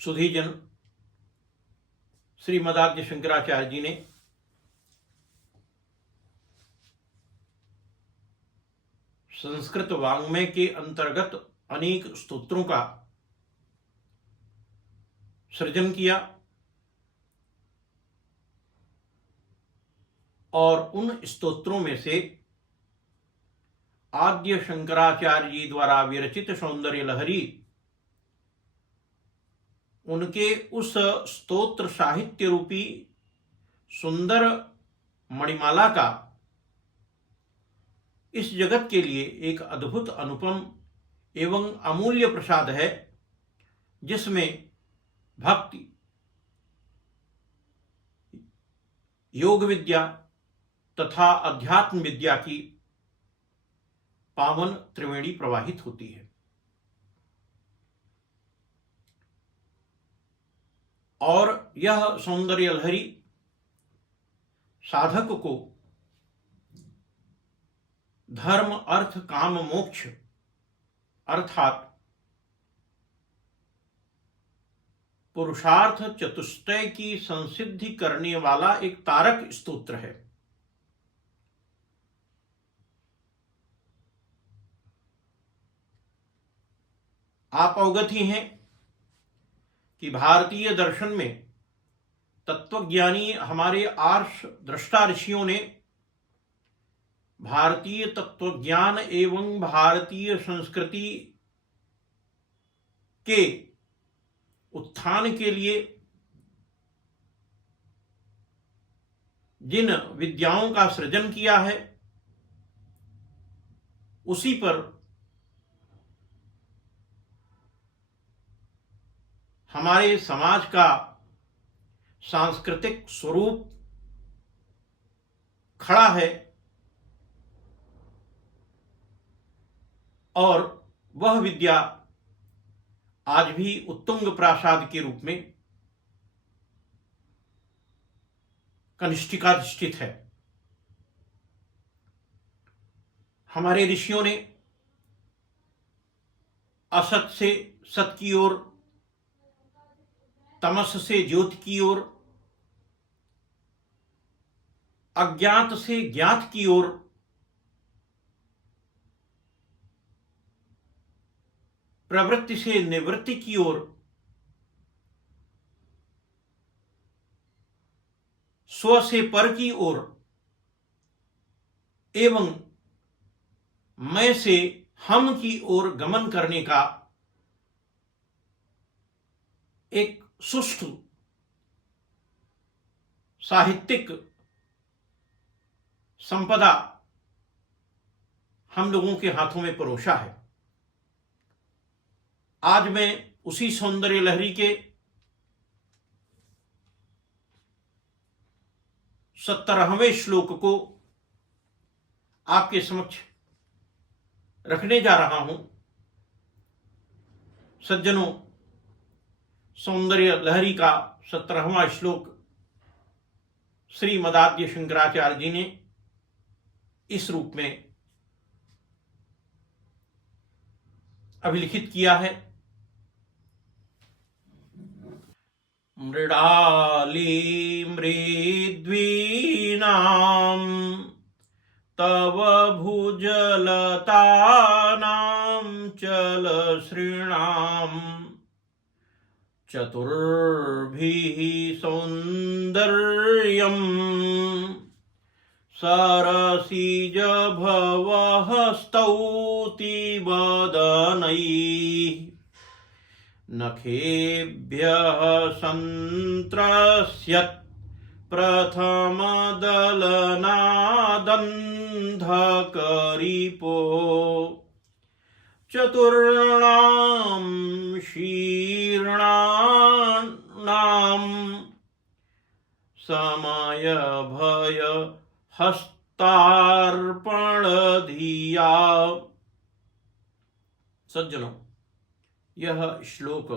सुधीजन श्रीमदाद्य शंकराचार्य जी ने संस्कृत वाङ्मय के अंतर्गत अनेक स्तोत्रों का सृजन किया और उन स्तोत्रों में से आद्य शंकराचार्य जी द्वारा विरचित सौंदर्य लहरी उनके उस स्तोत्र साहित्य रूपी सुंदर मणिमाला का इस जगत के लिए एक अद्भुत अनुपम एवं अमूल्य प्रसाद है, जिसमें भक्ति, योग विद्या तथा अध्यात्म विद्या की पावन त्रिवेणी प्रवाहित होती है। और यह सौंदर्य लहरी साधक को धर्म अर्थ काम मोक्ष अर्थात पुरुषार्थ चतुष्टय की संसिद्धि करने वाला एक तारक स्तोत्र है। आप अवगत ही हैं कि भारतीय दर्शन में तत्वज्ञानी हमारे आर्ष दृष्टा ऋषियों ने भारतीय तत्वज्ञान एवं भारतीय संस्कृति के उत्थान के लिए जिन विद्याओं का सृजन किया है, उसी पर हमारे समाज का सांस्कृतिक स्वरूप खड़ा है और वह विद्या आज भी उत्तुंग प्रासाद के रूप में कनिष्ठिकाधिष्ठित है। हमारे ऋषियों ने असत से सत की ओर, तमस से ज्योति की ओर, अज्ञात से ज्ञात की ओर, प्रवृत्ति से निवृत्ति की ओर, स्व से पर की ओर एवं मैं से हम की ओर गमन करने का एक सुष्ठु साहित्यिक संपदा हम लोगों के हाथों में परोसा है। आज मैं उसी सौंदर्य लहरी के 17वें श्लोक को आपके समक्ष रखने जा रहा हूं। सज्जनों, सौंदर्य लहरी का 17वां श्लोक श्रीमदाद्य शंकराचार्य जी ने इस रूप में अभिलिखित किया है। मृडाली मृद्वीनां तव भुजलतानां चलश्रीणां चतुर्भिः सौन्दर्यं सरसिज भवः स्तौति वदनैः नखेभ्यः सन्त्रस्यत् प्रथमदलनादन्धकरिपो चतुर्णां शीर्णानां समयभय हस्तार्पण धिया। सज्जनों, यह श्लोक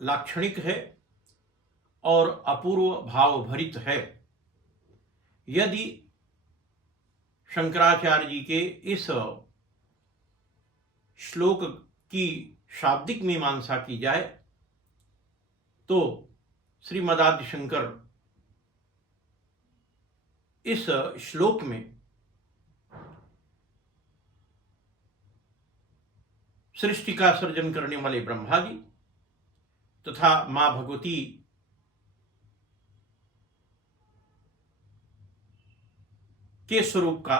लाक्षणिक है और अपूर्व भाव भरित है। यदि शंकराचार्य जी के इस श्लोक की शाब्दिक मीमांसा की जाए तो श्रीमदादि शंकर इस श्लोक में सृष्टि का सर्जन करने वाले ब्रह्मा जी तथा मां भगवती के स्वरूप का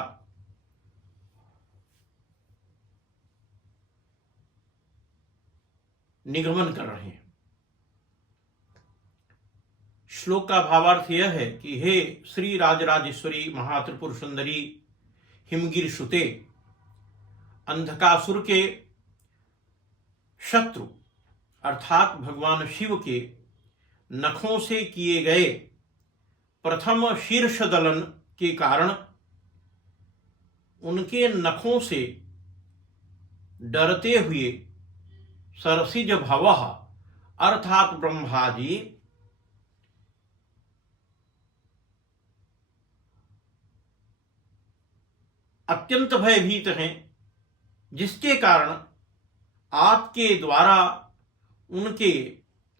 निगमन कर रहे हैं। श्लोक का भावार्थ यह है कि हे श्री राजराजेश्वरी महात्रिपुर सुंदरी हिमगिर श्रुते, अंधकासुर के शत्रु अर्थात भगवान शिव के नखों से किए गए प्रथम शीर्ष दलन के कारण उनके नखों से डरते हुए सरसिज भवः अर्थात ब्रह्मा जी अत्यंत भयभीत हैं, जिसके कारण आपके द्वारा उनके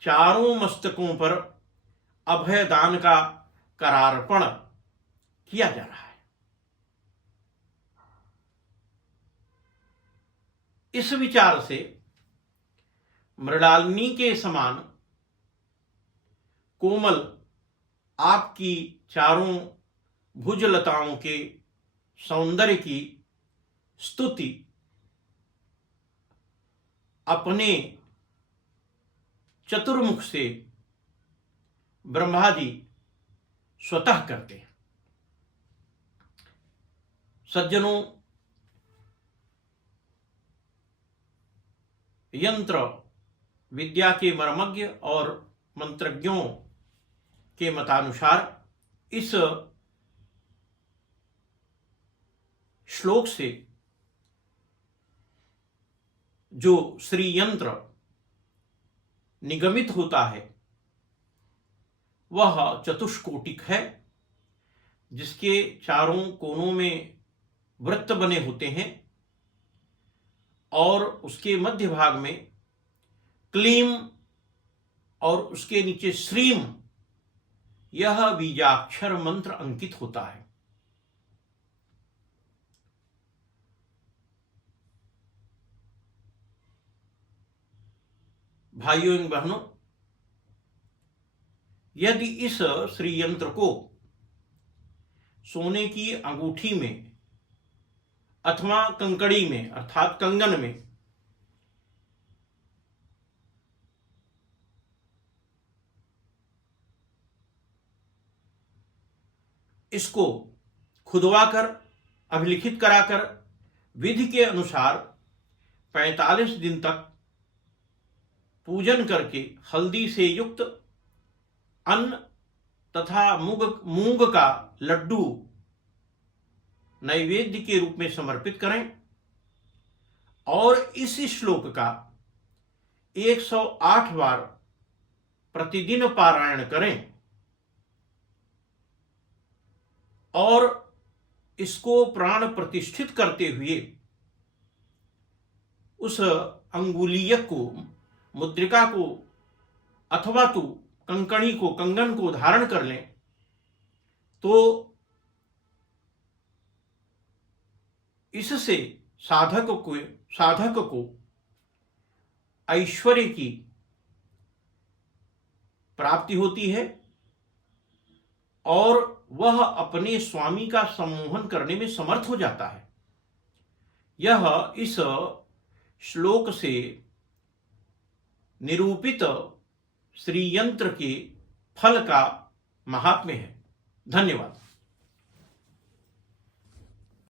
चारों मस्तकों पर अभयदान का करार्पण किया जा रहा है। इस विचार से मृणालिनी के समान कोमल आपकी चारों भुजलताओं के सौंदर्य की स्तुति अपने चतुर्मुख से ब्रह्मा जी स्वतः करते हैं। सज्जनों, यंत्र विद्या के मर्मज्ञ और मंत्रज्ञों के मतानुसार इस श्लोक से जो श्री यंत्र निगमित होता है वह चतुष्कोटिक है, जिसके चारों कोनों में वृत्त बने होते हैं और उसके मध्य भाग में क्लीम और उसके नीचे श्रीम यह बीजाक्षर मंत्र अंकित होता है। भाइयों एवं बहनों, यदि इस श्री यंत्र को सोने की अंगूठी में अथवा कंकड़ी में अर्थात कंगन में इसको खुदवाकर अभिलिखित कराकर विधि के अनुसार 45 दिन तक पूजन करके हल्दी से युक्त अन्न तथा मूंग का लड्डू नैवेद्य के रूप में समर्पित करें और इस श्लोक का 108 बार प्रतिदिन पारायण करें और इसको प्राण प्रतिष्ठित करते हुए उस अंगुलीयक को, मुद्रिका को अथवा तो कंकणी को, कंगन को धारण कर लें तो इससे साधक को ऐश्वर्य की प्राप्ति होती है और वह अपने स्वामी का सम्मोहन करने में समर्थ हो जाता है। यह इस श्लोक से निरूपित श्री यंत्र के फल का महात्म्य है। धन्यवाद।